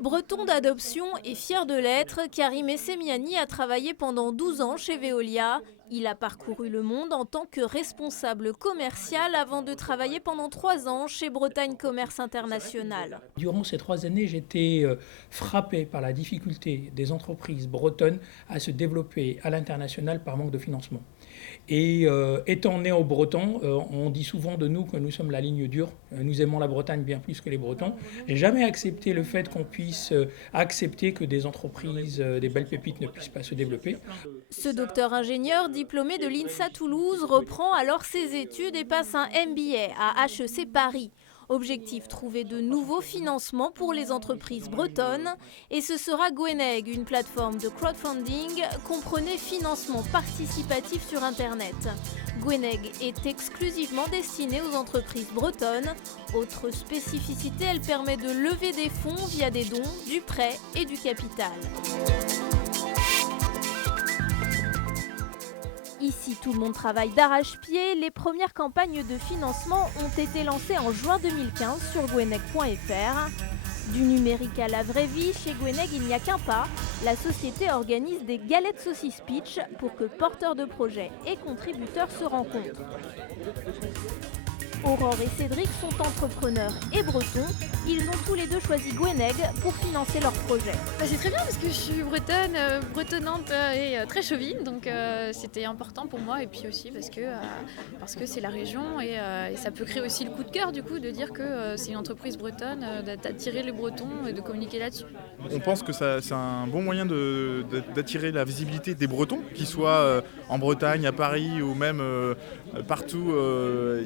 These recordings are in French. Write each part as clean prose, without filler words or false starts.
Breton d'adoption et fier de l'être, Karim Essemiani a travaillé pendant 12 ans chez Veolia. Il a parcouru le monde en tant que responsable commercial avant de travailler pendant 3 ans chez Bretagne Commerce International. Durant ces 3 années, j'étais frappé par la difficulté des entreprises bretonnes à se développer à l'international par manque de financement. Et étant né au Breton, on dit souvent de nous que nous sommes la ligne dure. Nous aimons la Bretagne bien plus que les Bretons. J'ai jamais accepté le fait qu'on puisse accepter que des entreprises, des belles pépites ne puissent pas se développer. Ce docteur ingénieur diplômé de l'INSA Toulouse reprend alors ses études et passe un MBA à HEC Paris. Objectif, trouver de nouveaux financements pour les entreprises bretonnes. Et ce sera Gweneg, une plateforme de crowdfunding, comprenait financement participatif sur Internet. Gweneg est exclusivement destinée aux entreprises bretonnes. Autre spécificité, elle permet de lever des fonds via des dons, du prêt et du capital. Ici, tout le monde travaille d'arrache-pied. Les premières campagnes de financement ont été lancées en juin 2015 sur gweneg.fr. Du numérique à la vraie vie, chez Gweneg, il n'y a qu'un pas. La société organise des galettes saucisses pitch pour que porteurs de projets et contributeurs se rencontrent. Aurore et Cédric sont entrepreneurs et bretons. Ils ont tous les deux choisi Gweneg pour financer leur projet. C'est très bien parce que je suis bretonne, bretonnante et très chauvine, donc c'était important pour moi, et puis aussi parce que c'est la région et ça peut créer aussi le coup de cœur du coup de dire que c'est une entreprise bretonne, d'attirer les Bretons et de communiquer là-dessus. On pense que c'est un bon moyen d'attirer la visibilité des Bretons, qu'ils soient en Bretagne, à Paris ou même partout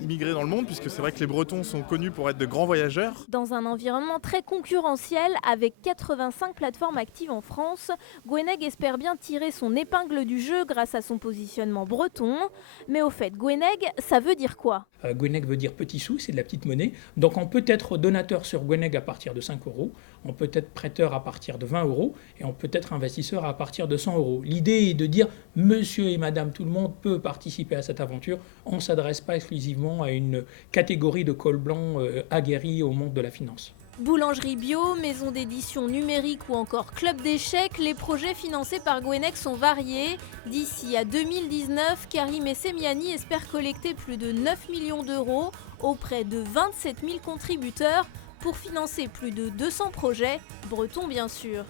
immigrés dans le monde, puisque c'est vrai que les Bretons sont connus pour être de grands voyageurs. Dans un environnement très concurrentiel, avec 85 plateformes actives en France, Gweneg espère bien tirer son épingle du jeu grâce à son positionnement breton. Mais au fait, Gweneg, ça veut dire quoi ? Gweneg veut dire petit sou, c'est de la petite monnaie. Donc on peut être donateur sur Gweneg à partir de 5 €, on peut être prêteur à partir de 20 € et on peut être investisseur à partir de 100 €. L'idée est de dire monsieur et madame tout le monde peut participer à cette aventure. On ne s'adresse pas exclusivement à une catégorie de col blanc aguerris au monde de la finance. Boulangerie bio, maison d'édition numérique ou encore club d'échecs, les projets financés par Gweneg sont variés. D'ici à 2019, Karim Essemiani espère collecter plus de 9 millions d'euros auprès de 27 000 contributeurs pour financer plus de 200 projets, bretons bien sûr.